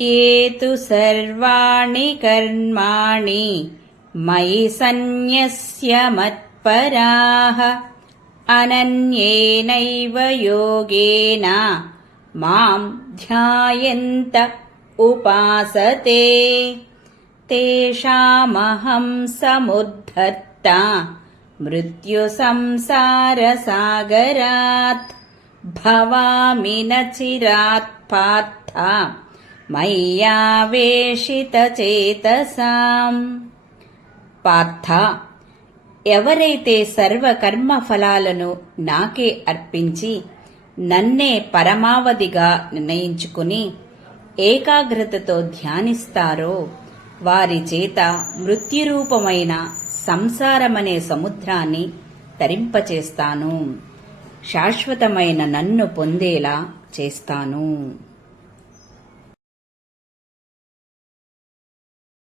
ये तु सर्वाणि कर्माणि मयि सन्न्यस्य मत्पराः अनन्येनैव योगेन मां ध्यायन्त उपासते तेषामहं समुद्धर्ता मृत्युसंसारसागरात् भवामि न चिरात् पार्थ మయ్యావేషితచేతసాం. పార్థ, ఎవరైతే సర్వకర్మ ఫలాలను నాకే అర్పించి నన్నే పరమావధిగా నిర్ణయించుకుని ఏకాగ్రతతో ధ్యానిస్తారో వారి చేత మృత్యురూపమైన సంసారమనే సముద్రాన్ని తరింపచేస్తాను, శాశ్వతమైన నన్ను పొందేలా చేస్తాను.